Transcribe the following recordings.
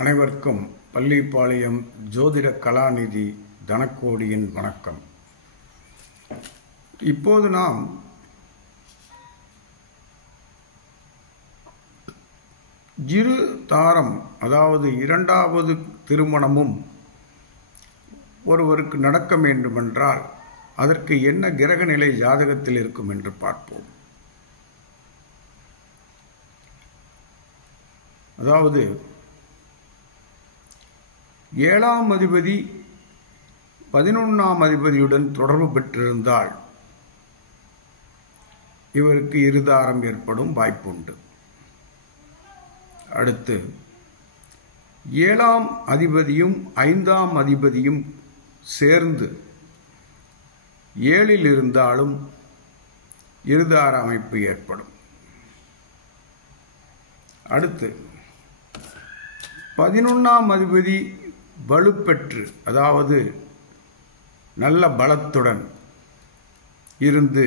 அனைவருக்கும் பள்ளிப்பாளையம் ஜோதிட கலாநிதி தனக்கோடியின் வணக்கம். இப்போது நாம் இரு தாரம், அதாவது இரண்டாவது திருமணமும் ஒருவருக்கு நடக்க வேண்டுமென்றால் அதற்கு என்ன கிரக நிலை ஜாதகத்தில் இருக்கும் என்று பார்ப்போம். அதாவது 7ஆம் அதிபதி 11ஆம் அதிபதியுடன் தொடர்பு பெற்றிருந்தால் இவருக்கு இருதாரம் ஏற்படும் வாய்ப்புண்டு. அடுத்து 7ஆம் அதிபதியும் 5ஆம் அதிபதியும் சேர்ந்து 7இல் இருந்தாலும் இருதார அமைப்பு ஏற்படும். அடுத்து 11ஆம் அதிபதி வலுப்பெற்று, அதாவது நல்ல பலத்துடன் இருந்து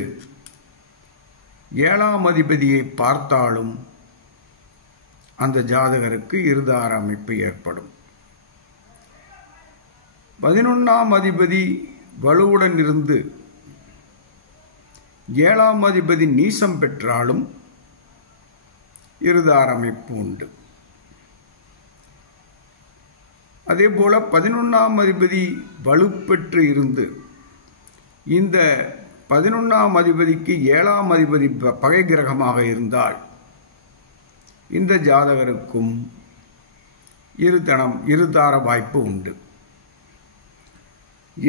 7ஆம் அதிபதியை பார்த்தாலும் அந்த ஜாதகருக்கு இருதார அமைப்பு ஏற்படும். 11ஆம் அதிபதி வலுவுடன் இருந்து 7ஆம் அதிபதி நீசம் பெற்றாலும் இருதார அமைப்பு உண்டு. அதேபோல 11ஆம் அதிபதி வலுப்பெற்று இருந்து இந்த 11ஆம் அதிபதிக்கு 7ஆம் அதிபதி பகை கிரகமாக இருந்தால் இந்த ஜாதகருக்கும் இருதார வாய்ப்பு உண்டு.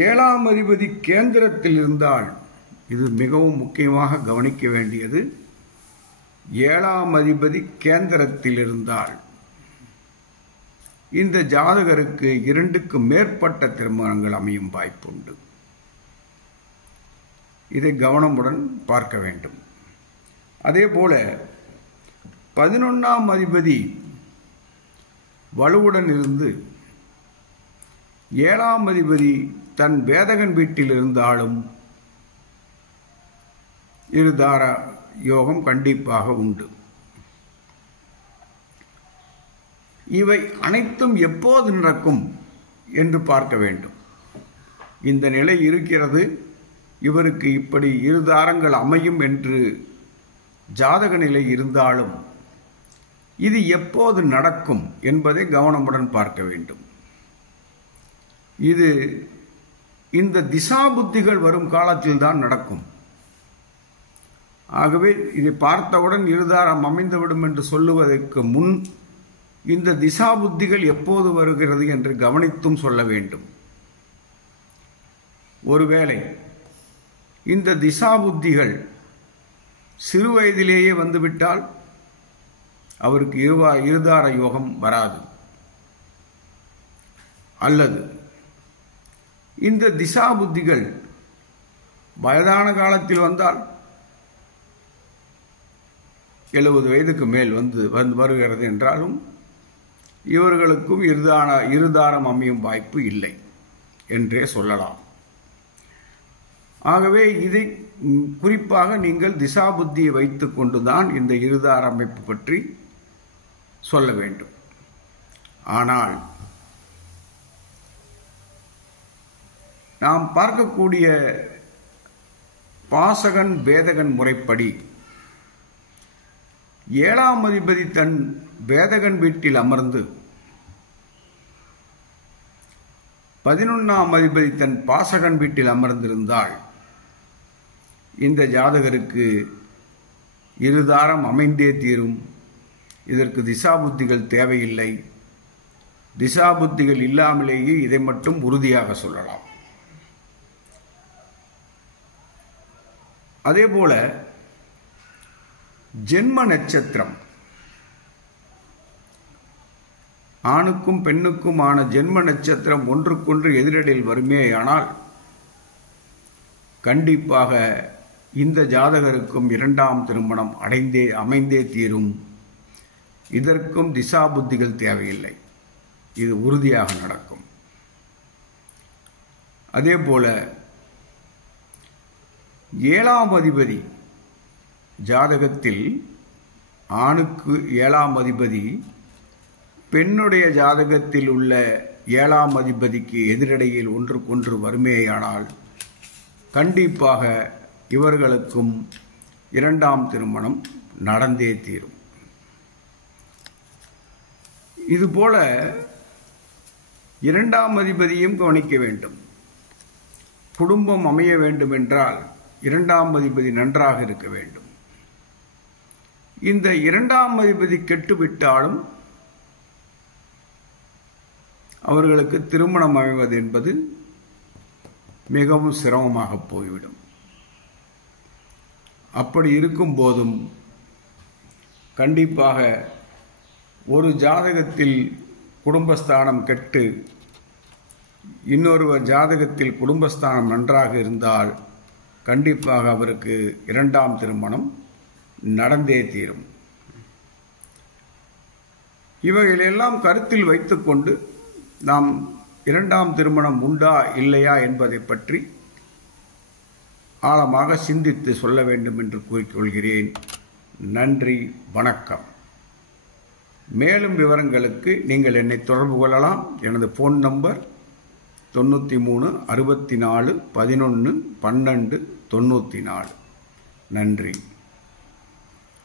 7ஆம் அதிபதி கேந்திரத்தில் இருந்தால், இது மிகவும் முக்கியமாக கவனிக்க வேண்டியது, 7ஆம் அதிபதி கேந்திரத்தில் இருந்தால் இந்த ஜாதகருக்கு 2க்கு மேற்பட்ட திருமணங்கள் அமையும் வாய்ப்புண்டு. இதை கவனமுடன் பார்க்க வேண்டும். அதேபோல 11ஆம் அதிபதி வலுவுடன் இருந்து 7ஆம் அதிபதி தன் வேதகன் வீட்டில் இருந்தாலும் இருதார யோகம் கண்டிப்பாக உண்டு. இவை அனைத்தும் எப்போது நடக்கும் என்று பார்க்க வேண்டும். இந்த நிலை இருக்கிறது, இவருக்கு இப்படி இருதாரங்கள் அமையும் என்று ஜாதக நிலை இருந்தாலும் இது எப்போது நடக்கும் என்பதை கவனமுடன் பார்க்க வேண்டும். இது இந்த திசா புத்திகள் வரும் காலத்தில் தான் நடக்கும். ஆகவே இதை பார்த்தவுடன் இருதாரம் அமைந்துவிடும் என்று சொல்லுவதற்கு முன் இந்த திசா புத்திகள் எப்போது வருகிறது என்று கவனித்தும் சொல்ல வேண்டும். ஒருவேளை இந்த திசா புத்திகள் சிறு வயதிலேயே வந்துவிட்டால் அவருக்கு இருதார யோகம் வராது. அல்லது இந்த திசா புத்திகள் வயதான காலத்தில் வந்தால் 70 வயதுக்கு மேல் வருகிறது என்றாலும் இவர்களுக்கும் இருதாரம் அமையும் வாய்ப்பு இல்லை என்றே சொல்லலாம். ஆகவே இதை குறிப்பாக நீங்கள் திசா புத்தியை வைத்துக் கொண்டுதான் இந்த இருதார அமைப்பு பற்றி சொல்ல வேண்டும். ஆனால் நாம் பார்க்கக்கூடிய பாசகன் வேதகன் முறைப்படி 7ஆம் அதிபதி தன் வேதகன் வீட்டில் அமர்ந்து 11ஆம் அதிபதி தன் பாசகன் வீட்டில் அமர்ந்திருந்தால் இந்த ஜாதகருக்கு இருதாரம் அமைந்தே தீரும். இதற்கு திசாபுத்திகள் தேவையில்லை. திசாபுத்திகள் இல்லாமலேயே இதை மட்டும் உறுதியாக சொல்லலாம். அதேபோல ஜென்ம நட்சத்திரம், ஆணுக்கும் பெண்ணுக்குமான ஜென்ம நட்சத்திரம் ஒன்றுக்கொன்று எதிரடையில் வருமேயானால் கண்டிப்பாக இந்த ஜாதகருக்கும் 2ஆம் திருமணம் அமைந்தே தீரும். இதற்கும் திசா புத்திகள் தேவையில்லை. இது உறுதியாக நடக்கும். அதேபோல 7ஆம் அதிபதி ஜாதகத்தில் ஆணுக்கு 7ஆம் அதிபதி பெண்ணுடைய ஜாதகத்தில் உள்ள 7ஆம் அதிபதிக்கு எதிரடையில் ஒன்றுக்கொன்று வறுமையானால் கண்டிப்பாக இவர்களுக்கும் 2ஆம் திருமணம் நடந்தே தீரும். இதுபோல 2ஆம் அதிபதியும் கவனிக்க வேண்டும். குடும்பம் அமைய வேண்டும் என்றால் 2ஆம் அதிபதி நன்றாக இருக்க வேண்டும். இந்த 2ஆம் அதிபதி கெட்டுவிட்டாலும் அவர்களுக்கு திருமணம் அமைவது என்பது மிகவும் சிரமமாக போய்விடும். அப்படி இருக்கும் போதும் கண்டிப்பாக ஒரு ஜாதகத்தில் குடும்பஸ்தானம் கெட்டு இன்னொருவர் ஜாதகத்தில் குடும்பஸ்தானம் நன்றாக இருந்தால் கண்டிப்பாக அவருக்கு 2ஆம் திருமணம் நடந்தே தீரும். இவைகளெல்லாம் கருத்தில் வைத்துக்கொண்டு நாம் 2ஆம் திருமணம் உண்டா இல்லையா என்பதை பற்றி ஆழமாக சிந்தித்து சொல்ல வேண்டும் என்று கூறிக்கொள்கிறேன். நன்றி, வணக்கம். மேலும் விவரங்களுக்கு நீங்கள் என்னை தொடர்பு கொள்ளலாம். எனது ஃபோன் நம்பர் 93 64 11 12 94. நன்றி.